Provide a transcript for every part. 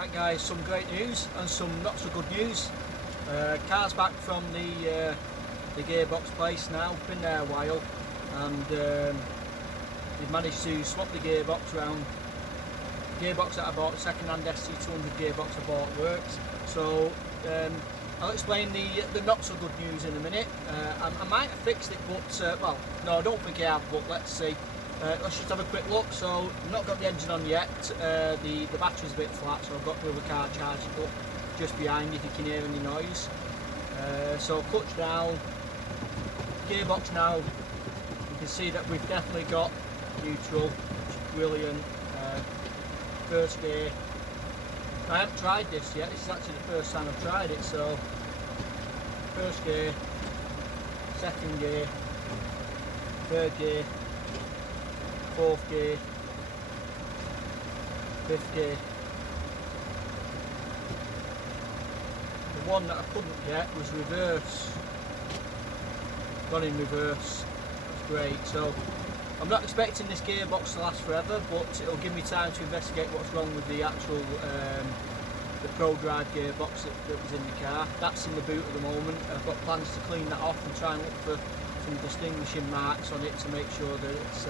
Right guys, some great news and some not so good news. Car's back from the Gearbox place now, been there a while, and we've managed to swap the gearbox around. Gearbox that I bought, the second-hand ST200 gearbox I bought works. So I'll explain the not so good news in a minute. I might have fixed it, but well, no, I don't think I have, but let's see. Let's just have a quick look. So I've not got the engine on yet. The battery's a bit flat, so I've got the other car charged up just behind if you can hear any noise. So clutch down, gearbox now. You can see that we've definitely got neutral, which is brilliant. First gear. I haven't tried this yet. This is actually the first time I've tried it. So first gear, second gear, third gear, fourth gear, fifth gear. The one that I couldn't get was reverse. Gone in reverse. That's great. So I'm not expecting this gearbox to last forever, but it'll give me time to investigate what's wrong with the actual the Pro Drive gearbox that was in the car. That's in the boot at the moment. I've got plans to clean that off and try and look for some distinguishing marks on it to make sure that it's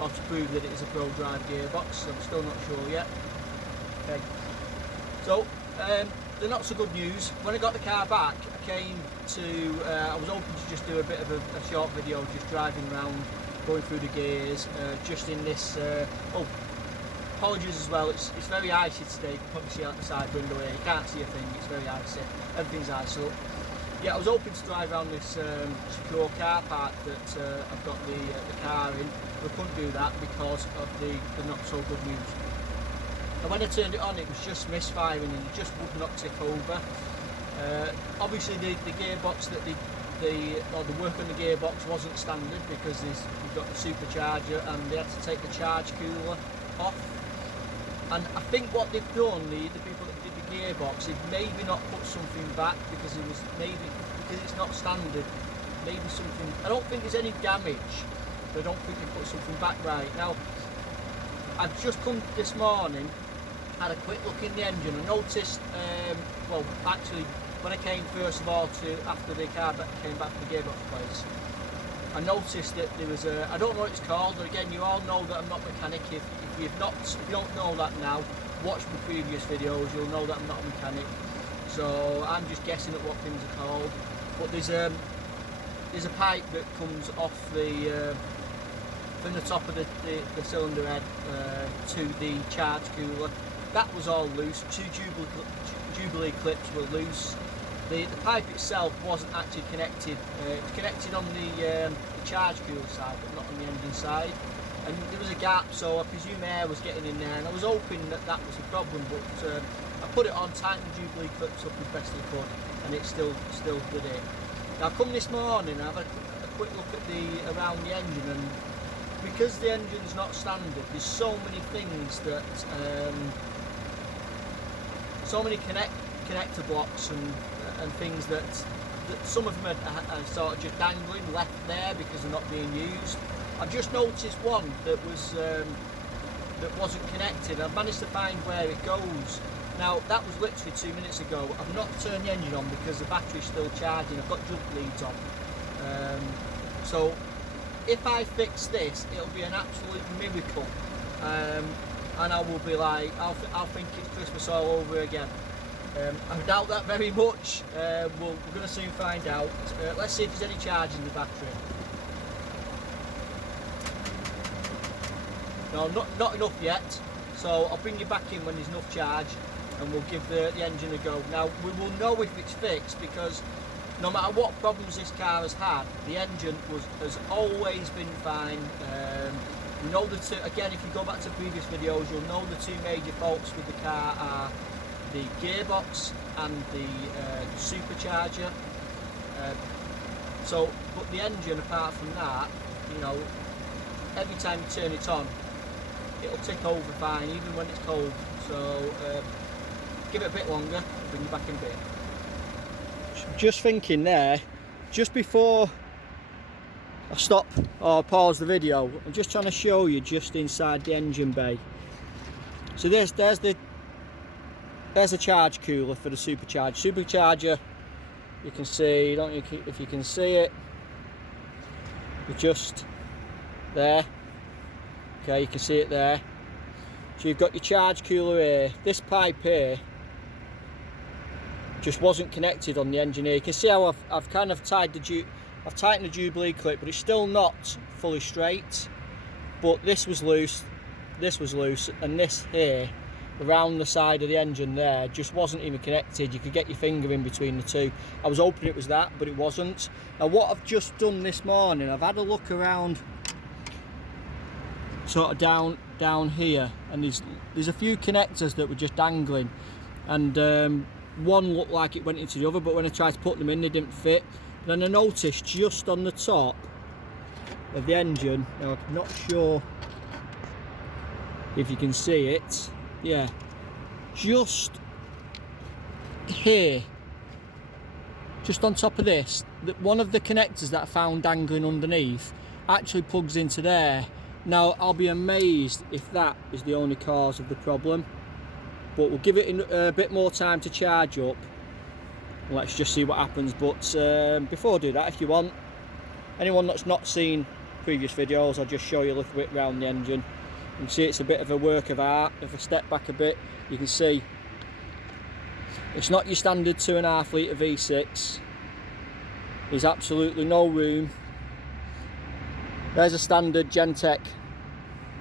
or to prove that it is a Pro Drive gearbox. I'm still not sure yet. Okay. So the not so good news. When I got the car back, I came to. I was hoping to just do a bit of a short video, just driving around, going through the gears, just in this. Oh, apologies as well. It's very icy today. You can probably see out the side window here. You can't see a thing. It's very icy. Everything's icy up. Yeah, I was hoping to drive around this secure car park that I've got the car in. But I couldn't do that because of the not so good news. And when I turned it on, it was just misfiring and it just would not tick over. Obviously, the gearbox that the work on the gearbox wasn't standard because you've got the supercharger and they had to take the charge cooler off. And I think what they've done, the people that did the gearbox, they've maybe not put something back because it's not standard. Maybe something. I don't think there's any damage, but I don't think they put something back right now. I've just come this morning, had a quick look in the engine. I noticed, well, actually, when I came first of all after the car came back from the gearbox place, I noticed that there was I don't know what it's called, but again, you all know that I'm not a mechanic. If you don't know that now, watch my previous videos, you'll know that I'm not a mechanic. So I'm just guessing at what things are called. But there's a pipe that comes off from the top of the cylinder head to the charge cooler. That was all loose. Two Jubilee clips were loose. The pipe itself wasn't actually connected. It was connected on the charge cooler side, but not on the engine side. And there was a gap, so I presume air was getting in there. And I was hoping that was the problem, but I put it on, tightened the Jubilee clips up as best I could, and it still did it. Now, I come this morning, I've had a quick look at around the engine, and because the engine's not standard, there's so many things that, so many connector blocks and things that some of them are sort of just dangling, left there because they're not being used. I've just noticed one that wasn't connected. I've managed to find where it goes. Now that was literally 2 minutes ago. I've not turned the engine on because the battery's still charging. I've got jump leads on. So if I fix this, it'll be an absolute miracle, and I will be like, I'll think it's Christmas all over again. I doubt that very much. We're going to soon find out. Let's see if there's any charge in the battery. No, not enough yet. So I'll bring you back in when there's enough charge, and we'll give the engine a go. Now we will know if it's fixed because no matter what problems this car has had, the engine has always been fine. We know again, if you go back to previous videos, you'll know the two major faults with the car are the gearbox and the supercharger. But the engine, apart from that, you know, every time you turn it on, it'll tick over fine, even when it's cold. So give it a bit longer, I'll bring you back in a bit. Just thinking there, just before I stop or pause the video, I'm just trying to show you just inside the engine bay. So there's the there's a charge cooler for the supercharger. You can see, don't you, if you can see it, just there. Okay, you can see it there. So you've got your charge cooler here. This pipe here just wasn't connected on the engine here. You can see how I've kind of tightened the Jubilee clip, but it's still not fully straight. But this was loose, and this here around the side of the engine there just wasn't even connected. You could get your finger in between the two. I was hoping it was that, but it wasn't. Now what I've just done this morning, I've had a look around sort of down here, and there's a few connectors that were just dangling, and one looked like it went into the other, but when I tried to put them in, they didn't fit. Then I noticed just on the top of the engine, now I'm not sure if you can see it, yeah, just here, just on top of this, that one of the connectors that I found dangling underneath actually plugs into there. Now I'll be amazed if that is the only cause of the problem, but we'll give it a bit more time to charge up. Let's just see what happens. But before I do that, if you want, anyone that's not seen previous videos, I'll just show you a little bit around the engine. You can see it's a bit of a work of art. If I step back a bit, you can see it's not your standard 2.5 litre V6. There's absolutely no room. There's a standard Gentech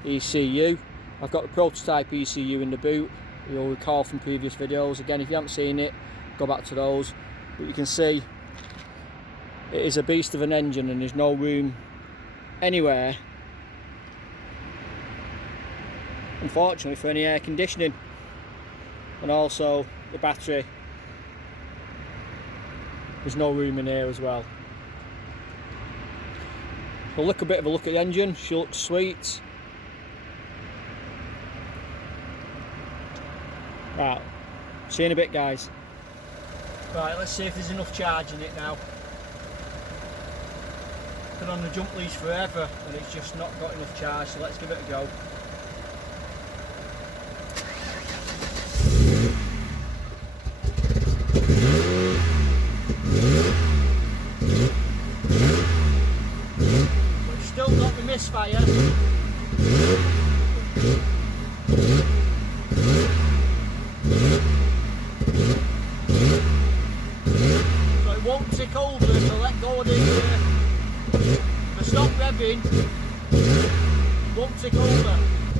ECU. I've got the prototype ECU in the boot. You'll recall from previous videos. Again, if you haven't seen it, go back to those. But you can see it is a beast of an engine, and there's no room anywhere, unfortunately, for any air conditioning. And also the battery, there's no room in here as well. So look, a bit of a look at the engine. She looks sweet. Right, see you in a bit, guys. Right, let's see if there's enough charge in it now. Been on the jump leash forever and it's just not got enough charge, so let's give it a go. But it's still got the misfire. So it won't tick over if I let go of the stop revving, it won't tick over.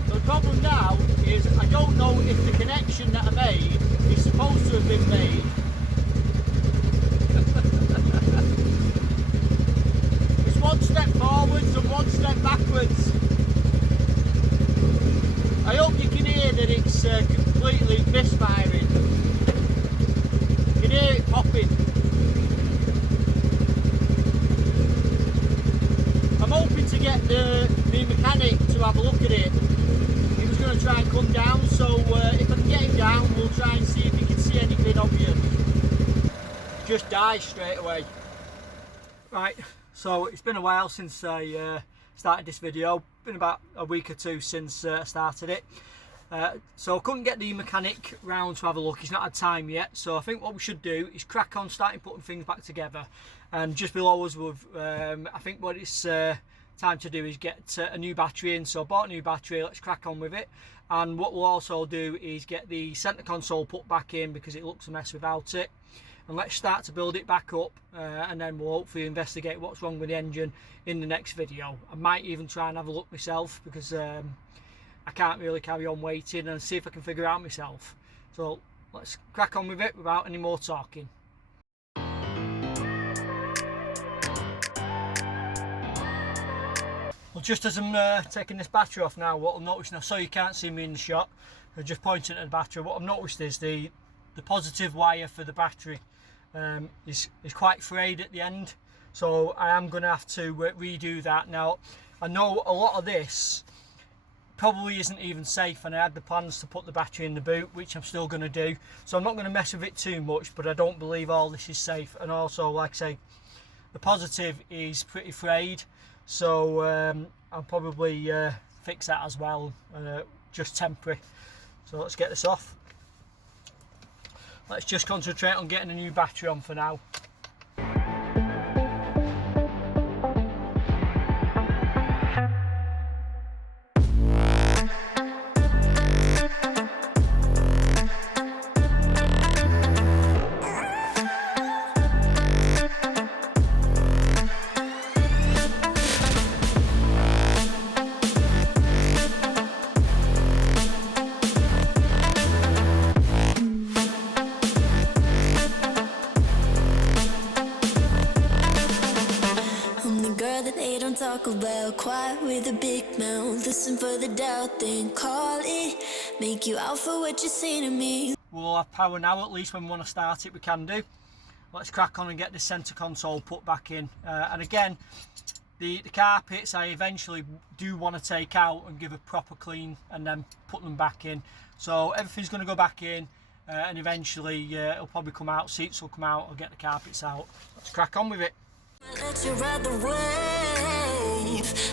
So the problem now is I don't know if the connection that I made is supposed to have been made. It's one step forwards and one step backwards. I hope you can hear that it's completely misfiring. You can hear it popping. I'm hoping to get the mechanic to have a look at it. He was going to try and come down, so if I can get him down, we'll try and see if he can see anything obvious. Just dies straight away. Right, so it's been a while since I started this video. Been about a week or two since I started it. So I couldn't get the mechanic round to have a look. He's not had time yet, so I think what we should do is crack on starting putting things back together. And just below us, I think what it's time to do is get a new battery in. So I bought a new battery, let's crack on with it. And what we'll also do is get the centre console put back in because it looks a mess without it. And let's start to build it back up, and then we'll hopefully investigate what's wrong with the engine in the next video. I might even try and have a look myself because I can't really carry on waiting, and see if I can figure it out myself. So let's crack on with it without any more talking. Well, just as I'm taking this battery off now, what I'll notice now, so you can't see me in the shot, I'm just pointing at the battery. What I've noticed is the positive wire for the battery is quite frayed at the end, so I am going to have to redo that. Now I know a lot of this probably isn't even safe, and I had the plans to put the battery in the boot, which I'm still going to do, so I'm not going to mess with it too much, but I don't believe all this is safe. And also, like I say, the positive is pretty frayed, so I'll probably fix that as well, just temporary. So let's get this off. let's just concentrate on getting a new battery on for now. Talk about quiet with a big mouth. Listen for the doubt, then call it. Make you out for what you say to me. We'll have power now, at least when we want to start it we can do. Let's crack on and get the centre console put back in. And again, the carpets I eventually do want to take out and give a proper clean and then put them back in. So everything's going to go back in and eventually it'll probably come out, seats will come out, I'll get the carpets out. Let's crack on with it. Let you ride the wave.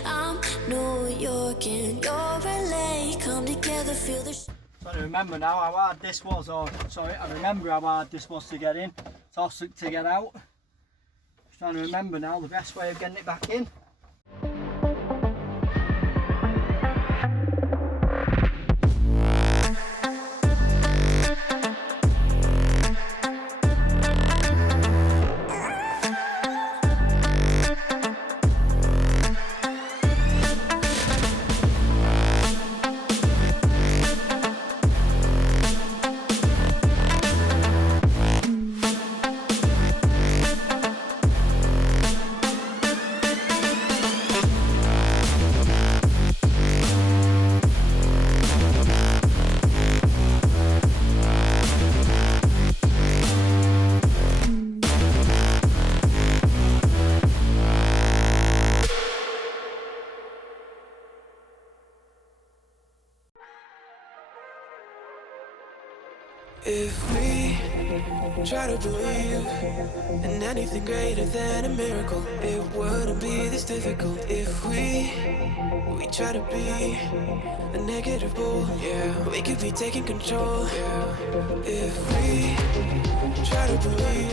I'm New York and you're LA. Come together, feel the Trying to remember now how hard this was, or sorry, I remember how hard this was to get in, toss it to get out. Just trying to remember now the best way of getting it back in. If we try to believe in anything greater than a miracle, it wouldn't be this difficult. If we try to be a negative bull, yeah, we could be taking control, yeah. If we try to believe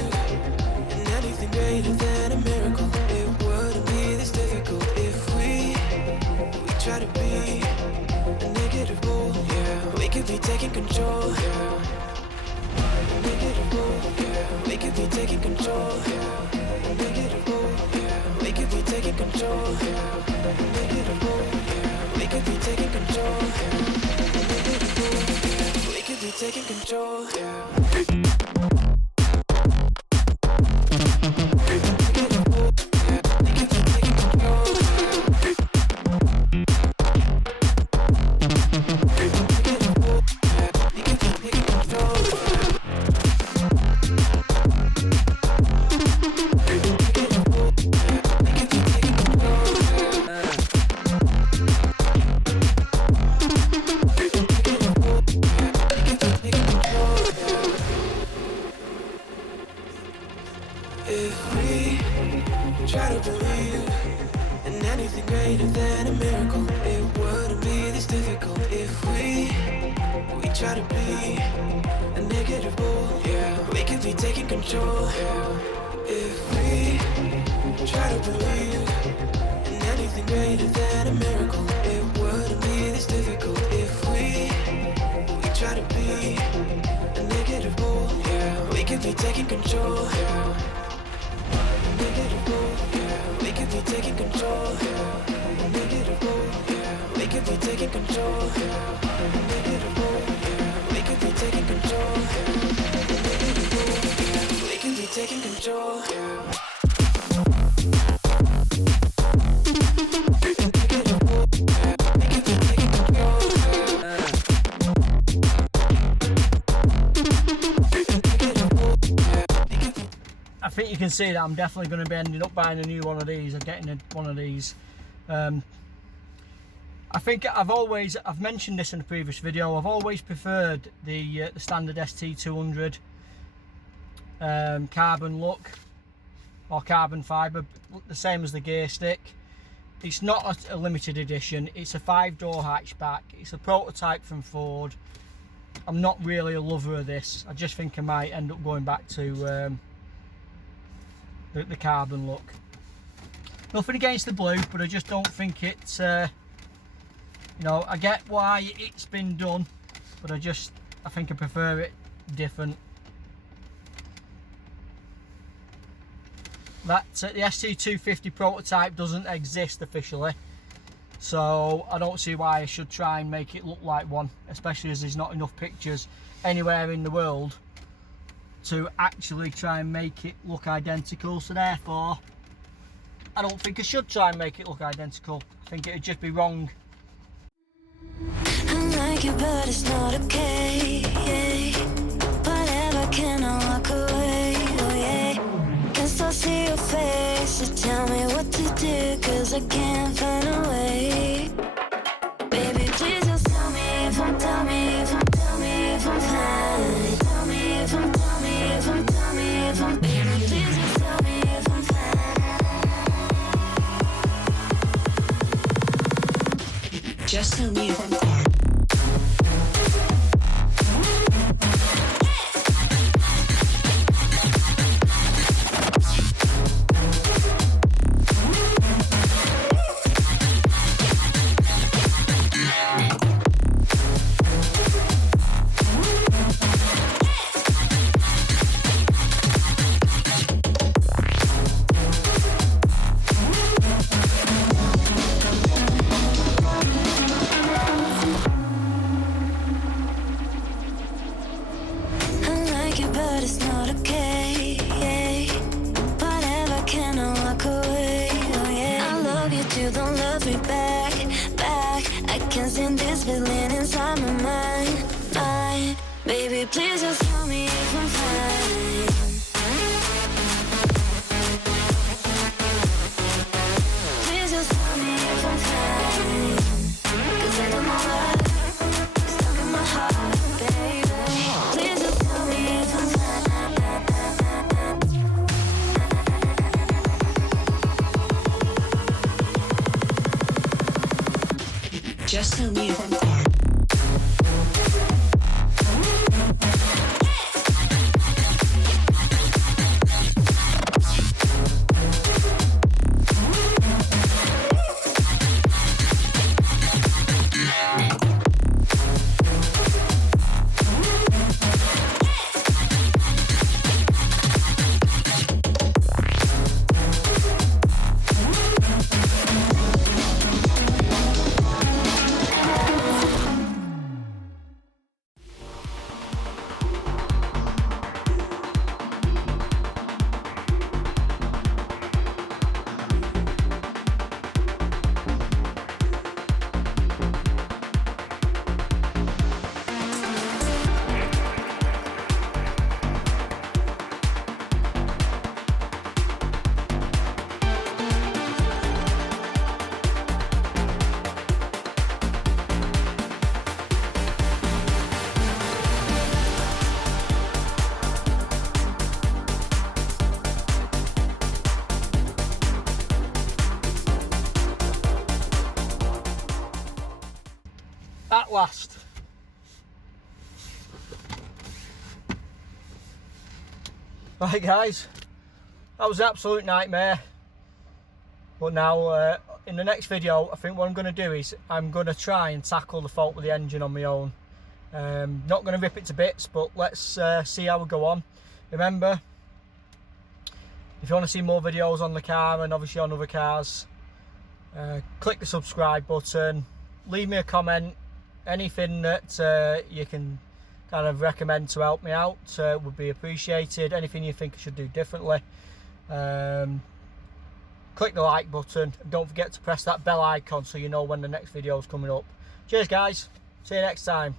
in anything greater than a miracle, it wouldn't be this difficult. If we try to be a negative bull, yeah, we could be taking control, yeah. We could be taking control. We could be taking control. We could be taking control. We could be taking control. If we try to believe in anything greater than a miracle, it wouldn't be this difficult. If we try to be a negative bull, yeah, we could be taking control, yeah. If we try to believe in anything greater than a miracle, it wouldn't be this difficult. If we try to be a negative bull, yeah, we could be taking control, yeah. We could be taking control. We could be taking control. We could be taking control. We could be taking control. I think you can see that I'm definitely going to be ending up buying a new one of these or getting one of these. I think I've mentioned this in a previous video, I've always preferred the standard ST200 carbon look or carbon fibre, the same as the gear stick. It's not a limited edition, it's a 5-door hatchback, it's a prototype from Ford. I'm not really a lover of this. I just think I might end up going back to the carbon look. Nothing against the blue, but I just don't think it's, you know, I get why it's been done, but I think I prefer it different. That the ST250 prototype doesn't exist officially, so I don't see why I should try and make it look like one, especially as there's not enough pictures anywhere in the world to actually try and make it look identical. So therefore I don't think I should try and make it look identical. I think it'd just be wrong. I like it, but it's not okay. Whatever, can I walk away? Oh yeah. Can still see your face, so tell me what to do, cause I can't find a way. Baby, please just tell me if I'm, tell me if I'm, tell me if I'm fine. Tell me if I'm, tell me if I'm, tell me if I'm, baby, please just tell me if I'm fine. Just tell me if I'm but it's not okay. Whatever, can I walk away? Oh yeah. I love you too, don't love me back. I can't stand this feeling inside my mind. Baby, please just tell me if I'm fine. Please just tell me if I'm fine. Cause I don't know why it's stuck in my heart, baby. Please just tell me if I'm fine. just tell me if I'm at last. Right guys, that was an absolute nightmare, but now in the next video I think what I'm going to do is I'm going to try and tackle the fault with the engine on my own. Not going to rip it to bits, but let's see how we go on. Remember, if you want to see more videos on the car and obviously on other cars, click the subscribe button, leave me a comment. Anything that you can kind of recommend to help me out would be appreciated. Anything you think I should do differently, click the like button and don't forget to press that bell icon so you know when the next video is coming up. Cheers guys, see you next time.